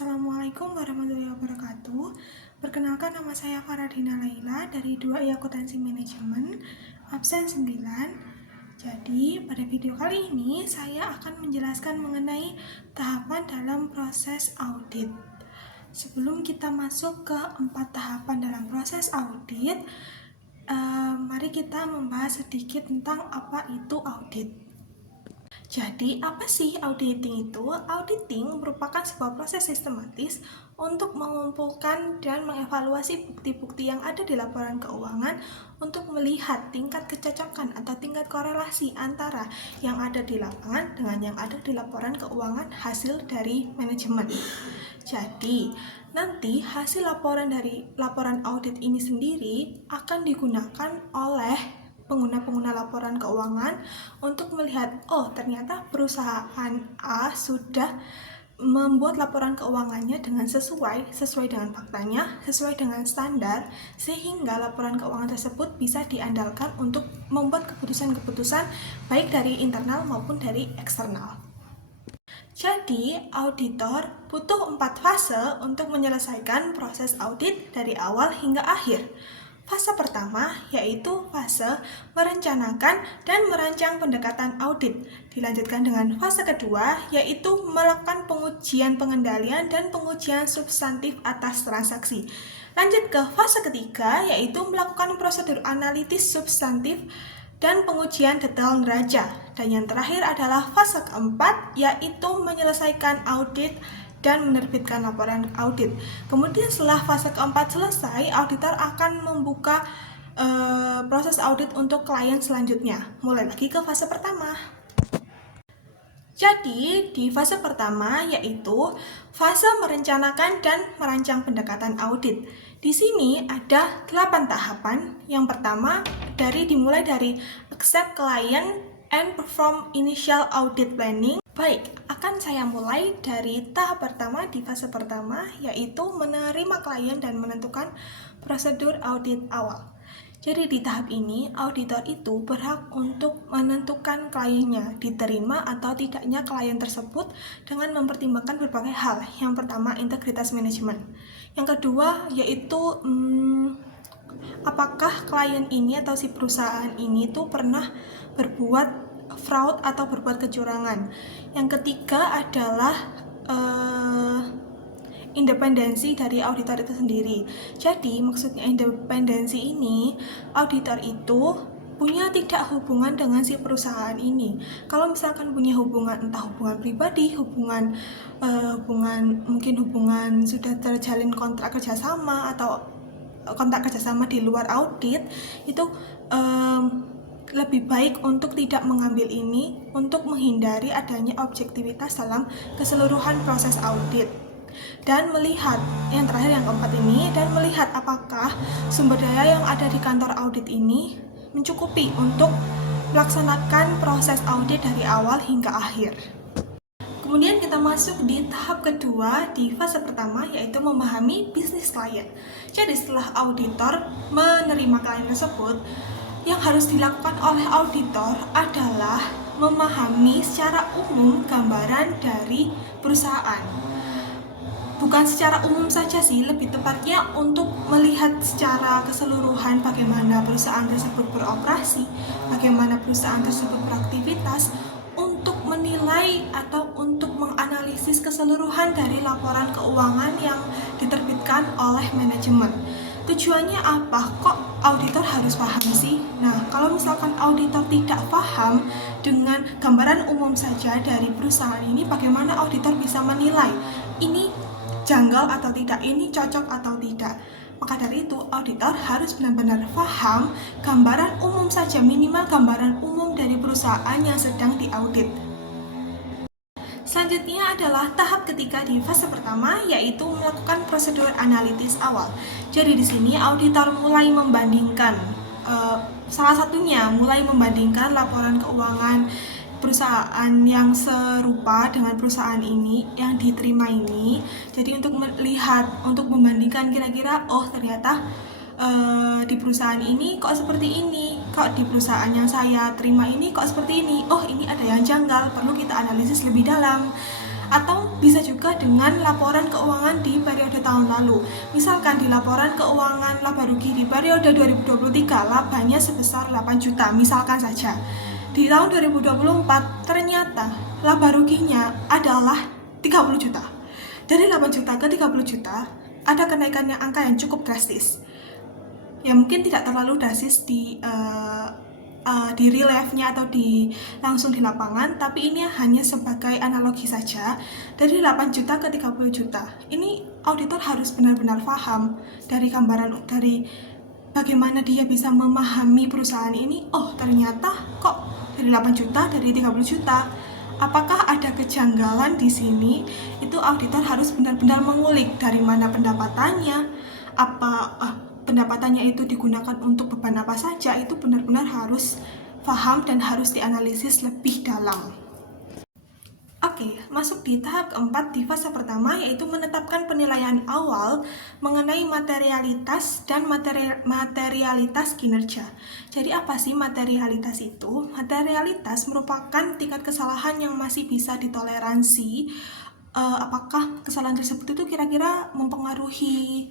Assalamualaikum warahmatullahi wabarakatuh. Perkenalkan, nama saya Faradina Laila dari 2I Akuntansi Manajemen, absen 9. Jadi, pada video kali ini saya akan menjelaskan mengenai tahapan dalam proses audit. Sebelum kita masuk ke 4 tahapan dalam proses audit, mari kita membahas sedikit tentang apa itu audit. Jadi, apa sih auditing itu? Auditing merupakan sebuah proses sistematis untuk mengumpulkan dan mengevaluasi bukti-bukti yang ada di laporan keuangan untuk melihat tingkat kecocokan atau tingkat korelasi antara yang ada di lapangan dengan yang ada di laporan keuangan hasil dari manajemen. Jadi, nanti hasil laporan dari laporan audit ini sendiri akan digunakan oleh pengguna-pengguna laporan keuangan untuk melihat, oh ternyata perusahaan A sudah membuat laporan keuangannya dengan sesuai dengan faktanya, sesuai dengan standar, sehingga laporan keuangan tersebut bisa diandalkan untuk membuat keputusan-keputusan baik dari internal maupun dari eksternal. Jadi, auditor butuh 4 fase untuk menyelesaikan proses audit dari awal hingga akhir. Fase pertama yaitu fase merencanakan dan merancang pendekatan audit. Dilanjutkan dengan fase kedua yaitu melakukan pengujian pengendalian dan pengujian substantif atas transaksi. Lanjut ke fase ketiga yaitu melakukan prosedur analitis substantif dan pengujian detail neraca. Dan yang terakhir adalah fase keempat yaitu menyelesaikan audit dan menerbitkan laporan audit. Kemudian setelah fase keempat selesai, auditor akan membuka proses audit untuk klien selanjutnya. Mulai lagi ke fase pertama. Jadi, di fase pertama yaitu fase merencanakan dan merancang pendekatan audit. Di sini ada 8 tahapan. Yang pertama, dimulai dari accept client and perform initial audit planning. Baik, akan saya mulai dari tahap pertama di fase pertama, yaitu menerima klien dan menentukan prosedur audit awal. Jadi di tahap ini, auditor itu berhak untuk menentukan kliennya, diterima atau tidaknya klien tersebut dengan mempertimbangkan berbagai hal. Yang pertama, integritas manajemen. Yang kedua, yaitu apakah klien ini atau si perusahaan ini tuh pernah berbuat fraud atau berbuat kecurangan. Yang ketiga adalah independensi dari auditor itu sendiri. Jadi maksudnya independensi ini, auditor itu punya tidak hubungan dengan si perusahaan ini. Kalau misalkan punya hubungan, entah hubungan pribadi, hubungan sudah terjalin kontrak kerjasama atau kontrak kerjasama di luar audit, itu lebih baik untuk tidak mengambil ini untuk menghindari adanya objektivitas dalam keseluruhan proses audit. Dan melihat, yang terakhir yang keempat ini, dan melihat apakah sumber daya yang ada di kantor audit ini mencukupi untuk melaksanakan proses audit dari awal hingga akhir. Kemudian kita masuk di tahap kedua di fase pertama, yaitu memahami bisnis klien. Jadi setelah auditor menerima klien tersebut, yang harus dilakukan oleh auditor adalah memahami secara umum gambaran dari perusahaan. Bukan secara umum saja sih, lebih tepatnya untuk melihat secara keseluruhan bagaimana perusahaan tersebut beroperasi, bagaimana perusahaan tersebut beraktivitas, untuk menilai atau untuk menganalisis keseluruhan dari laporan keuangan yang diterbitkan oleh manajemen. Tujuannya apa? Kok auditor harus paham sih? Nah, kalau misalkan auditor tidak paham dengan gambaran umum saja dari perusahaan ini, bagaimana auditor bisa menilai ini janggal atau tidak, ini cocok atau tidak? Maka dari itu, auditor harus benar-benar paham gambaran umum saja, minimal gambaran umum dari perusahaan yang sedang diaudit. Selanjutnya adalah tahap ketiga di fase pertama, yaitu melakukan prosedur analitis awal. Jadi di sini auditor mulai membandingkan, salah satunya mulai membandingkan laporan keuangan perusahaan yang serupa dengan perusahaan ini yang diterima ini. Jadi untuk melihat, untuk membandingkan kira-kira, oh ternyata di perusahaan ini kok seperti ini, kok di perusahaan yang saya terima ini kok seperti ini, oh ini ada yang janggal, perlu kita analisis lebih dalam. Atau bisa juga dengan laporan keuangan di periode tahun lalu. Misalkan di laporan keuangan laba rugi di periode 2023 labanya sebesar 8 juta, misalkan saja. Di tahun 2024 ternyata laba ruginya adalah 30 juta. Dari 8 juta ke 30 juta ada kenaikannya angka yang cukup drastis. Ya mungkin tidak terlalu drastis di reliefnya atau langsung di lapangan, tapi ini hanya sebagai analogi saja. Dari 8 juta ke 30 juta ini auditor harus benar-benar paham dari gambaran, dari bagaimana dia bisa memahami perusahaan ini. Oh ternyata kok dari 8 juta, dari 30 juta, apakah ada kejanggalan di sini? Itu auditor harus benar-benar mengulik dari mana pendapatannya, pendapatannya itu digunakan untuk beban apa saja. Itu benar-benar harus paham dan harus dianalisis lebih dalam. Oke, masuk di tahap keempat di fase pertama, yaitu menetapkan penilaian awal mengenai materialitas dan materialitas kinerja. Jadi apa sih materialitas itu? Materialitas merupakan tingkat kesalahan yang masih bisa ditoleransi. Apakah kesalahan tersebut itu kira-kira mempengaruhi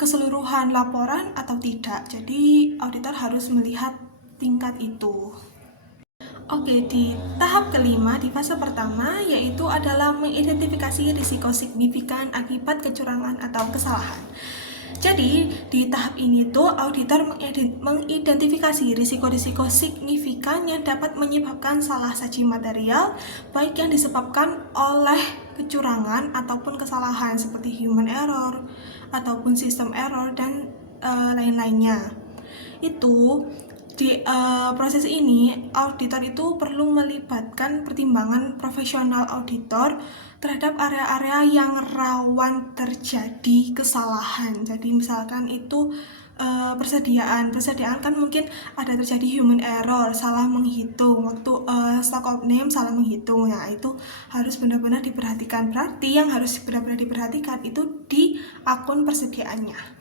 keseluruhan laporan atau tidak? Jadi auditor harus melihat tingkat itu. Oke, di tahap kelima di fase pertama yaitu adalah mengidentifikasi risiko signifikan akibat kecurangan atau kesalahan. Jadi di tahap ini tuh auditor mengidentifikasi risiko-risiko signifikan yang dapat menyebabkan salah saji material, baik yang disebabkan oleh kecurangan ataupun kesalahan seperti human error ataupun system error dan lain-lainnya. Itu di proses ini, auditor itu perlu melibatkan pertimbangan profesional auditor terhadap area-area yang rawan terjadi kesalahan. Jadi misalkan itu persediaan kan mungkin ada terjadi human error, salah menghitung waktu stock of name, salah menghitung. Nah itu harus benar-benar diperhatikan. Berarti yang harus benar-benar diperhatikan itu di akun persediaannya.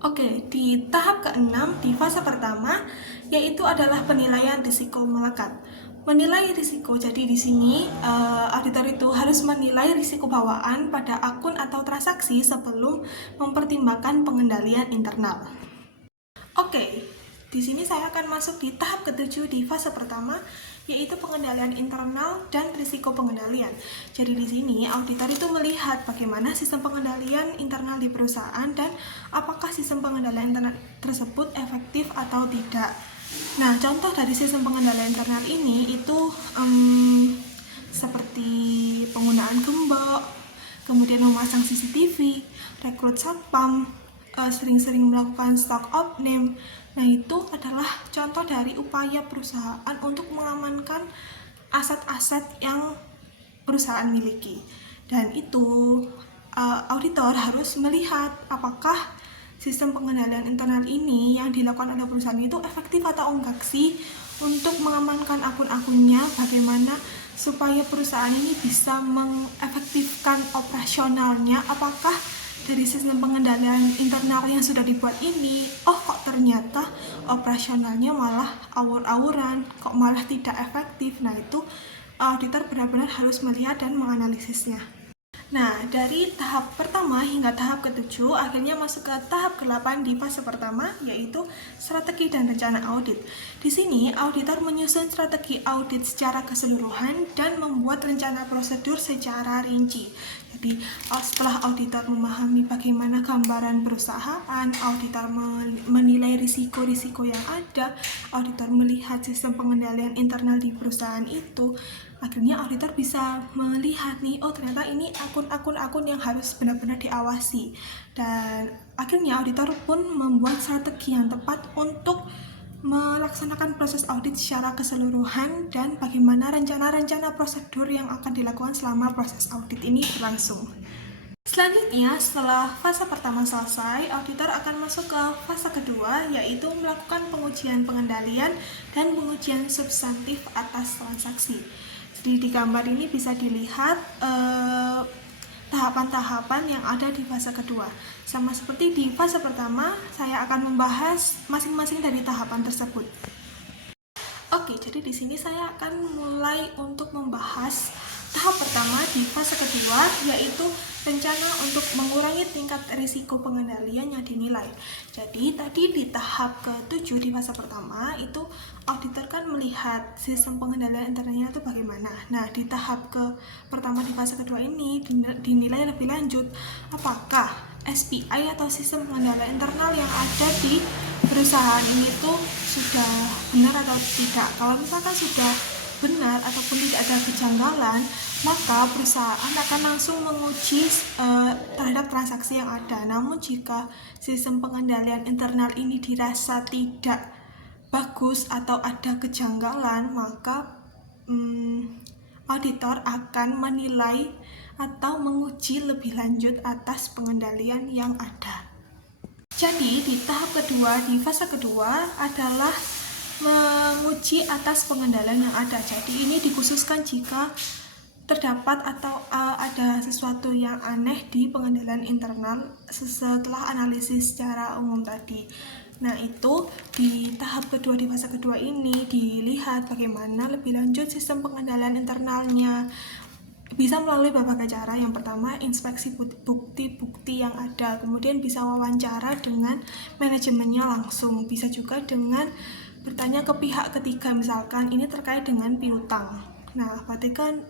Oke, di tahap ke-6 di fase pertama yaitu adalah penilaian risiko melekat. Menilai risiko, jadi di sini auditor itu harus menilai risiko bawaan pada akun atau transaksi sebelum mempertimbangkan pengendalian internal. Oke, di sini saya akan masuk di tahap ke-7 di fase pertama, yaitu pengendalian internal dan risiko pengendalian. Jadi di sini auditor itu melihat bagaimana sistem pengendalian internal di perusahaan dan apakah sistem pengendalian internal tersebut efektif atau tidak. Nah, contoh dari sistem pengendalian internal ini itu seperti penggunaan gembok, kemudian memasang CCTV, rekrut satpam, sering-sering melakukan stock of name. Nah, itu adalah contoh dari upaya perusahaan untuk mengamankan aset-aset yang perusahaan miliki. Dan itu auditor harus melihat apakah sistem pengendalian internal ini yang dilakukan oleh perusahaan itu efektif atau enggak sih untuk mengamankan akun-akunnya, bagaimana supaya perusahaan ini bisa mengefektifkan operasionalnya. Apakah dari sistem pengendalian internal yang sudah dibuat ini, kok ternyata operasionalnya malah awur-awuran, kok malah tidak efektif. Nah itu auditor benar-benar harus melihat dan menganalisisnya. Nah, dari tahap pertama hingga tahap ke-7, akhirnya masuk ke tahap ke-8 di fase pertama, yaitu strategi dan rencana audit. Di sini, auditor menyusun strategi audit secara keseluruhan dan membuat rencana prosedur secara rinci. Jadi, setelah auditor memahami bagaimana gambaran perusahaan, auditor menilai risiko-risiko yang ada, auditor melihat sistem pengendalian internal di perusahaan itu, akhirnya auditor bisa melihat nih, ternyata ini akun-akun yang harus benar-benar diawasi. Dan akhirnya auditor pun membuat strategi yang tepat untuk melaksanakan proses audit secara keseluruhan dan bagaimana rencana-rencana prosedur yang akan dilakukan selama proses audit ini berlangsung. Selanjutnya, setelah fase pertama selesai, auditor akan masuk ke fase kedua, yaitu melakukan pengujian pengendalian dan pengujian substantif atas transaksi. Jadi di gambar ini bisa dilihat tahapan-tahapan yang ada di fase kedua. Sama seperti di fase pertama, saya akan membahas masing-masing dari tahapan tersebut. Oke, jadi di sini saya akan mulai untuk membahas Tahap pertama di fase kedua yaitu rencana untuk mengurangi tingkat risiko pengendalian yang dinilai. Jadi tadi di tahap ke-7 di fase pertama itu auditor kan melihat sistem pengendalian internalnya itu bagaimana. Nah, di tahap pertama di fase kedua ini dinilai lebih lanjut apakah SPI atau sistem pengendalian internal yang ada di perusahaan ini tuh sudah benar atau tidak. Kalau misalkan sudah benar ataupun tidak ada kejanggalan, maka perusahaan akan langsung menguji terhadap transaksi yang ada. Namun jika sistem pengendalian internal ini dirasa tidak bagus atau ada kejanggalan, maka auditor akan menilai atau menguji lebih lanjut atas pengendalian yang ada. Jadi di tahap kedua, di fase kedua adalah menguji atas pengendalian yang ada. Jadi ini dikhususkan jika terdapat atau ada sesuatu yang aneh di pengendalian internal setelah analisis secara umum tadi. Nah, itu di tahap kedua, di fase kedua ini dilihat bagaimana lebih lanjut sistem pengendalian internalnya. Bisa melalui berbagai cara. Yang pertama, inspeksi bukti-bukti yang ada. Kemudian bisa wawancara dengan manajemennya langsung. Bisa juga dengan bertanya ke pihak ketiga, misalkan ini terkait dengan piutang. Nah, berarti kan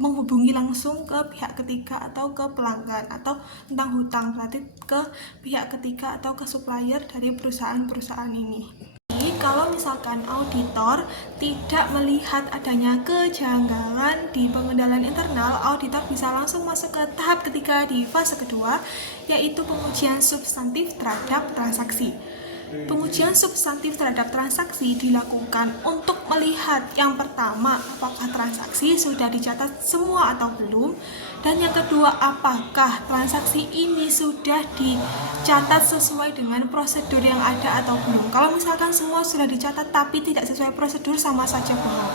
menghubungi langsung ke pihak ketiga atau ke pelanggan, atau tentang hutang, berarti ke pihak ketiga atau ke supplier dari perusahaan-perusahaan ini. Jadi, kalau misalkan auditor tidak melihat adanya kejanggalan di pengendalian internal, auditor bisa langsung masuk ke tahap ketiga di fase kedua, yaitu pengujian substantif terhadap transaksi. Pengujian substantif terhadap transaksi dilakukan untuk melihat yang pertama, apakah transaksi sudah dicatat semua atau belum, dan yang kedua, apakah transaksi ini sudah dicatat sesuai dengan prosedur yang ada atau belum. Kalau misalkan semua sudah dicatat tapi tidak sesuai prosedur, sama saja bohong.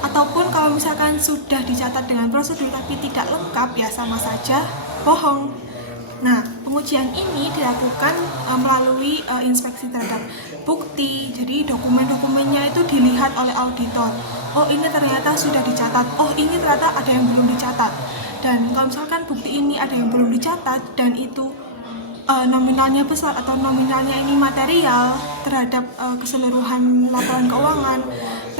Ataupun kalau misalkan sudah dicatat dengan prosedur tapi tidak lengkap, ya sama saja bohong. Nah, pengujian ini dilakukan melalui inspeksi terhadap bukti. Jadi dokumen-dokumennya itu dilihat oleh auditor. Oh, ini ternyata sudah dicatat. Oh, ini ternyata ada yang belum dicatat. Dan kalau misalkan bukti ini ada yang belum dicatat dan itu nominalnya besar atau nominalnya ini material terhadap keseluruhan laporan keuangan,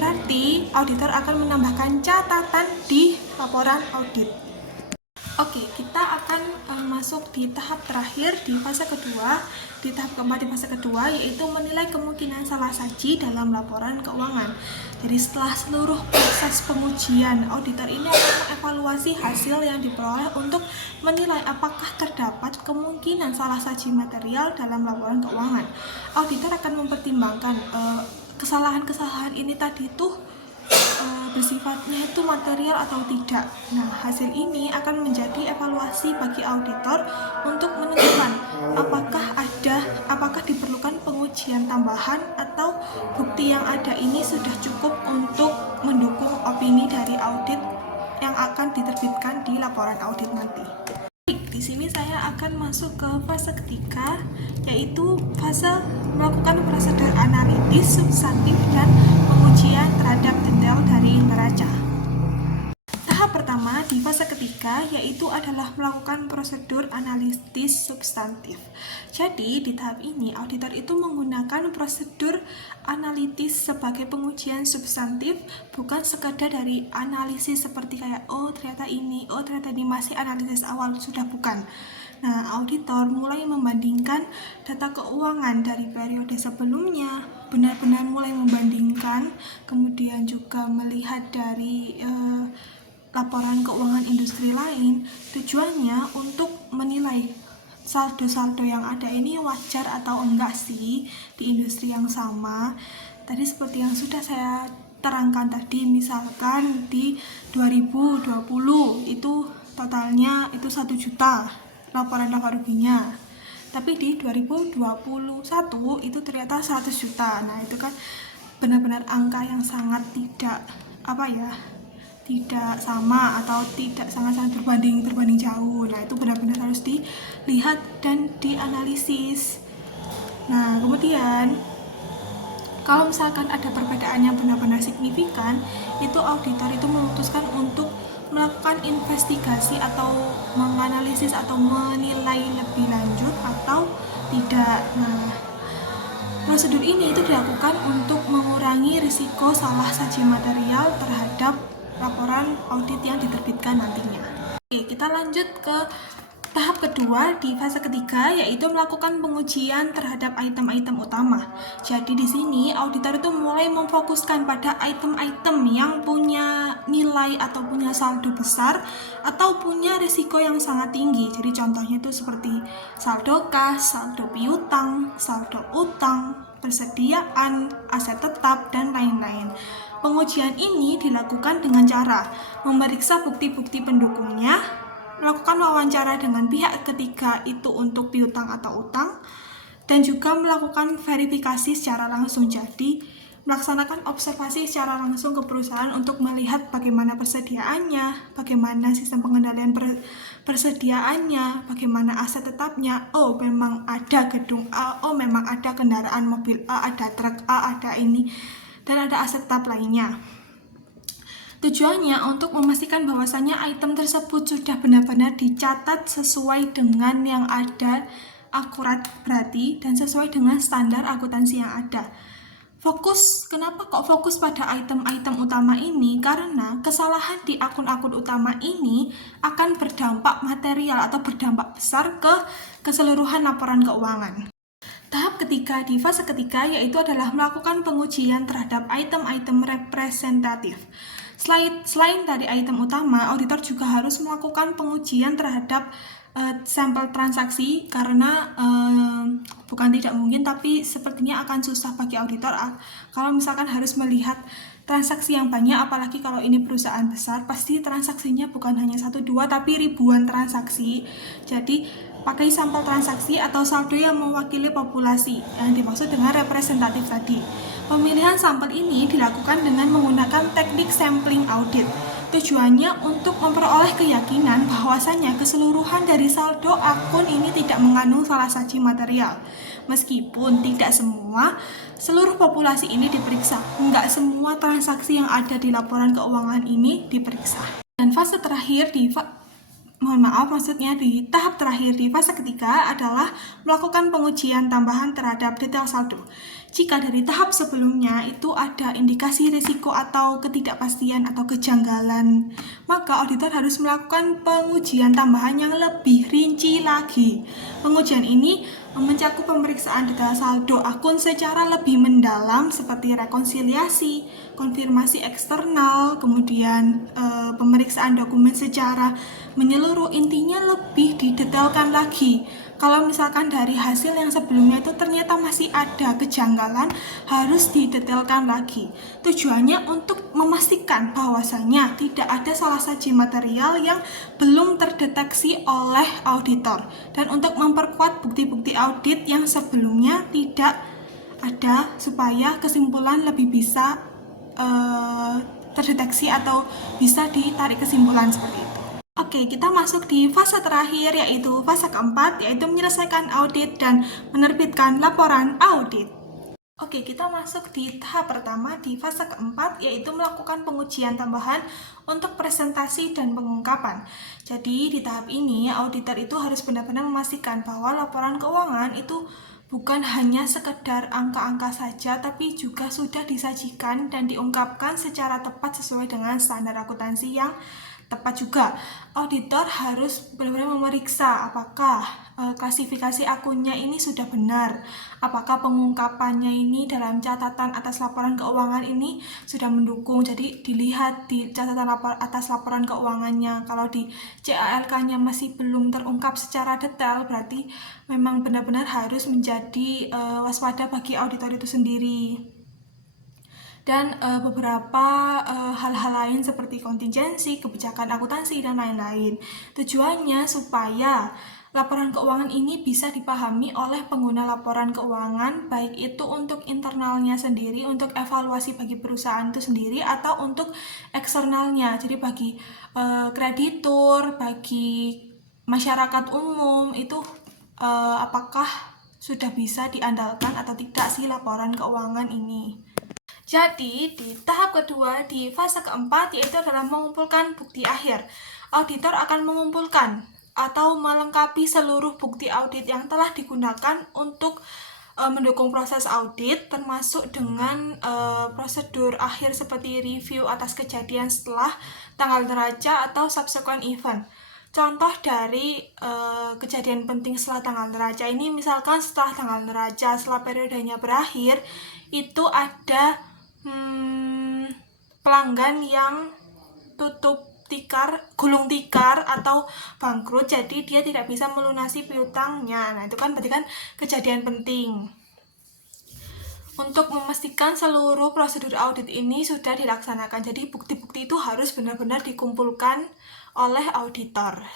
berarti auditor akan menambahkan catatan di laporan audit. Oke, kita akan masuk di tahap terakhir di fase kedua, di tahap keempat di fase kedua, yaitu menilai kemungkinan salah saji dalam laporan keuangan. Jadi setelah seluruh proses pengujian, auditor ini akan mengevaluasi hasil yang diperoleh untuk menilai apakah terdapat kemungkinan salah saji material dalam laporan keuangan. Auditor akan mempertimbangkan kesalahan-kesalahan ini tadi tuh bersifatnya itu material atau tidak. Nah, hasil ini akan menjadi evaluasi bagi auditor untuk menentukan apakah diperlukan pengujian tambahan atau bukti yang ada ini sudah cukup untuk mendukung opini dari audit yang akan diterbitkan di laporan audit nanti. Di sini saya akan masuk ke fase ketiga, yaitu fase melakukan prosedur analitis, substantif, dan pengujian terhadap detail dari neraca. Tahap pertama di fase ketiga yaitu adalah melakukan prosedur analitis substantif. Jadi di tahap ini auditor itu menggunakan prosedur analitis sebagai pengujian substantif, bukan sekadar dari analisis seperti kayak ternyata ini masih analisis awal, sudah bukan. Nah, auditor mulai membandingkan data keuangan dari periode sebelumnya, benar-benar mulai membandingkan, kemudian juga melihat dari laporan keuangan industri lain. Tujuannya untuk menilai saldo-saldo yang ada ini wajar atau enggak sih di industri yang sama. Tadi seperti yang sudah saya terangkan tadi, misalkan di 2020 itu totalnya itu 1 juta laporan laba ruginya, tapi di 2021 itu ternyata 100 juta. Nah, itu kan benar-benar angka yang sangat tidak sama atau tidak sangat-sangat berbanding jauh. Nah, itu benar-benar harus dilihat dan dianalisis. Nah, kemudian Kalau misalkan ada perbedaan yang benar-benar signifikan, itu auditor itu memutuskan untuk melakukan investigasi atau menganalisis atau menilai lebih lanjut atau tidak. Nah, prosedur ini itu dilakukan untuk mengurangi risiko salah saji material terhadap laporan audit yang diterbitkan nantinya. Oke, kita lanjut ke tahap kedua di fase ketiga, yaitu melakukan pengujian terhadap item-item utama. Jadi di sini auditor itu mulai memfokuskan pada item-item yang punya nilai atau punya saldo besar atau punya risiko yang sangat tinggi. Jadi contohnya itu seperti saldo kas, saldo piutang, saldo utang, persediaan, aset tetap, dan lain-lain. Pengujian ini dilakukan dengan cara memeriksa bukti-bukti pendukungnya, melakukan wawancara dengan pihak ketiga itu untuk piutang atau utang, dan juga melakukan verifikasi secara langsung. Jadi, melaksanakan observasi secara langsung ke perusahaan untuk melihat bagaimana persediaannya, bagaimana sistem pengendalian persediaannya, bagaimana aset tetapnya. Oh, memang ada gedung A, oh memang ada kendaraan mobil A, ada truk A, ada ini, dan ada aset tetap lainnya. Tujuannya untuk memastikan bahwasannya item tersebut sudah benar-benar dicatat sesuai dengan yang ada, akurat berarti, dan sesuai dengan standar akuntansi yang ada. Kenapa kok fokus pada item-item utama ini? Karena kesalahan di akun-akun utama ini akan berdampak material atau berdampak besar ke keseluruhan laporan keuangan. Tahap ketiga di fase ketiga yaitu adalah melakukan pengujian terhadap item-item representatif. Selain dari item utama, auditor juga harus melakukan pengujian terhadap sampel transaksi karena bukan tidak mungkin tapi sepertinya akan susah bagi auditor kalau misalkan harus melihat transaksi yang banyak, apalagi kalau ini perusahaan besar, pasti transaksinya bukan hanya 1-2 tapi ribuan transaksi. Jadi pakai sampel transaksi atau saldo yang mewakili populasi yang dimaksud dengan representatif tadi. Pemilihan sampel ini dilakukan dengan menggunakan teknik sampling audit. Tujuannya untuk memperoleh keyakinan bahwasannya keseluruhan dari saldo akun ini tidak mengandung salah saji material. Meskipun tidak seluruh populasi ini diperiksa, enggak semua transaksi yang ada di laporan keuangan ini diperiksa. Dan fase terakhir di tahap terakhir di fase ketiga adalah melakukan pengujian tambahan terhadap detail saldo. Jika dari tahap sebelumnya itu ada indikasi risiko atau ketidakpastian atau kejanggalan, maka auditor harus melakukan pengujian tambahan yang lebih rinci lagi. Pengujian ini mencakup pemeriksaan detail saldo akun secara lebih mendalam seperti rekonsiliasi, konfirmasi eksternal, kemudian pemeriksaan dokumen secara menyeluruh. Intinya lebih didetailkan lagi. Kalau misalkan dari hasil yang sebelumnya itu ternyata masih ada kejanggalan, harus didetailkan lagi. Tujuannya untuk memastikan bahwasanya tidak ada salah saji material yang belum terdeteksi oleh auditor dan untuk memperkuat bukti-bukti audit yang sebelumnya tidak ada supaya kesimpulan lebih bisa terdeteksi atau bisa ditarik kesimpulan seperti itu. Oke, kita masuk di fase terakhir yaitu fase keempat, yaitu menyelesaikan audit dan menerbitkan laporan audit. Oke, kita masuk di tahap pertama di fase keempat, yaitu melakukan pengujian tambahan untuk presentasi dan pengungkapan. Jadi di tahap ini, auditor itu harus benar-benar memastikan bahwa laporan keuangan itu bukan hanya sekedar angka-angka saja, tapi juga sudah disajikan dan diungkapkan secara tepat sesuai dengan standar akuntansi yang tepat juga. Auditor harus benar-benar memeriksa apakah klasifikasi akunnya ini sudah benar, apakah pengungkapannya ini dalam catatan atas laporan keuangan ini sudah mendukung. Jadi dilihat di catatan atas laporan keuangannya, kalau di CALK-nya masih belum terungkap secara detail, berarti memang benar-benar harus menjadi waspada bagi auditor itu sendiri. Dan beberapa hal-hal lain seperti kontingensi, kebijakan akuntansi, dan lain-lain. Tujuannya supaya laporan keuangan ini bisa dipahami oleh pengguna laporan keuangan, baik itu untuk internalnya sendiri, untuk evaluasi bagi perusahaan itu sendiri, atau untuk eksternalnya, jadi bagi kreditur, bagi masyarakat umum, itu apakah sudah bisa diandalkan atau tidak si laporan keuangan ini. Jadi, di tahap kedua, di fase keempat, yaitu adalah mengumpulkan bukti akhir. Auditor akan mengumpulkan atau melengkapi seluruh bukti audit yang telah digunakan untuk mendukung proses audit, termasuk dengan prosedur akhir seperti review atas kejadian setelah tanggal neraca atau subsequent event. Contoh dari kejadian penting setelah tanggal neraca ini, misalkan setelah tanggal neraca, setelah periodenya berakhir, itu ada pelanggan yang gulung tikar atau bangkrut, jadi dia tidak bisa melunasi piutangnya. Nah, itu kan berarti kan kejadian penting. Untuk memastikan seluruh prosedur audit ini sudah dilaksanakan, jadi bukti-bukti itu harus benar-benar dikumpulkan oleh auditor.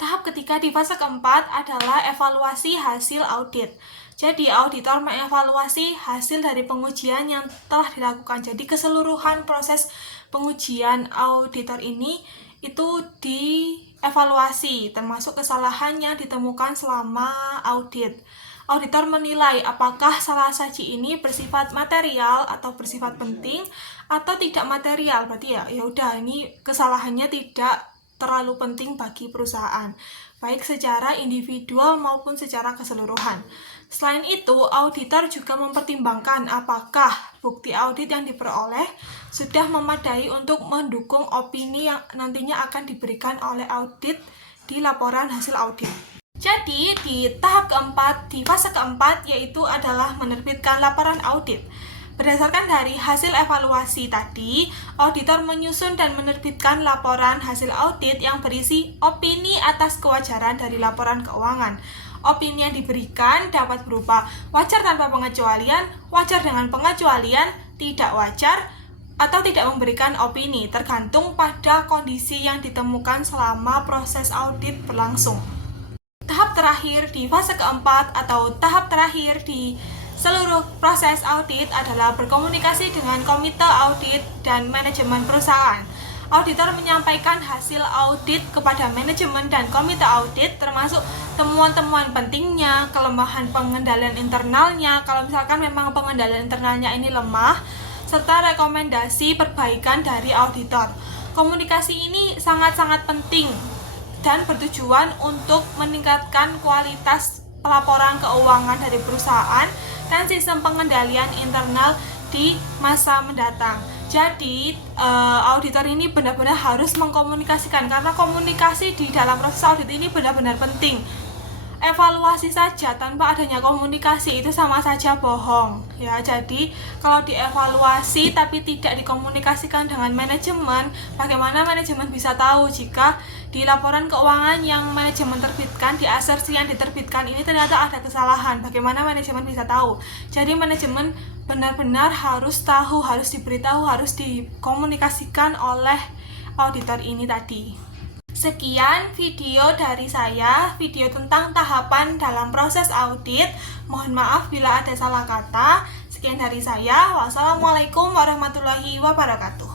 Tahap ketiga di fase keempat adalah evaluasi hasil audit. Jadi, auditor mengevaluasi hasil dari pengujian yang telah dilakukan. Jadi, keseluruhan proses pengujian auditor ini itu dievaluasi, termasuk kesalahan yang ditemukan selama audit. Auditor menilai apakah salah saji ini bersifat material atau bersifat penting atau tidak material. Berarti ya udah, ini kesalahannya tidak terlalu penting bagi perusahaan, baik secara individual maupun secara keseluruhan. Selain itu, auditor juga mempertimbangkan apakah bukti audit yang diperoleh sudah memadai untuk mendukung opini yang nantinya akan diberikan oleh audit di laporan hasil audit. Jadi, di tahap keempat, di fase keempat, yaitu adalah menerbitkan laporan audit. Berdasarkan dari hasil evaluasi tadi, auditor menyusun dan menerbitkan laporan hasil audit yang berisi opini atas kewajaran dari laporan keuangan. Opini yang diberikan dapat berupa wajar tanpa pengecualian, wajar dengan pengecualian, tidak wajar, atau tidak memberikan opini, tergantung pada kondisi yang ditemukan selama proses audit berlangsung. Tahap terakhir di fase keempat atau tahap terakhir di seluruh proses audit adalah berkomunikasi dengan komite audit dan manajemen perusahaan. Auditor menyampaikan hasil audit kepada manajemen dan komite audit, termasuk temuan-temuan pentingnya, kelemahan pengendalian internalnya, kalau misalkan memang pengendalian internalnya ini lemah, serta rekomendasi perbaikan dari auditor. Komunikasi ini sangat-sangat penting dan bertujuan untuk meningkatkan kualitas pelaporan keuangan dari perusahaan dan sistem pengendalian internal di masa mendatang. Jadi, auditor ini benar-benar harus mengkomunikasikan, karena komunikasi di dalam proses audit ini benar-benar penting. Evaluasi saja tanpa adanya komunikasi itu sama saja bohong, ya. Jadi, kalau dievaluasi tapi tidak dikomunikasikan dengan manajemen, bagaimana manajemen bisa tahu jika di laporan keuangan yang manajemen terbitkan, di asersi yang diterbitkan ini ternyata ada kesalahan? Bagaimana manajemen bisa tahu? Jadi, manajemen benar-benar harus tahu, harus diberitahu, harus dikomunikasikan oleh auditor ini tadi. Sekian video dari saya, video tentang tahapan dalam proses audit. Mohon maaf bila ada salah kata. Sekian dari saya. Wassalamualaikum warahmatullahi wabarakatuh.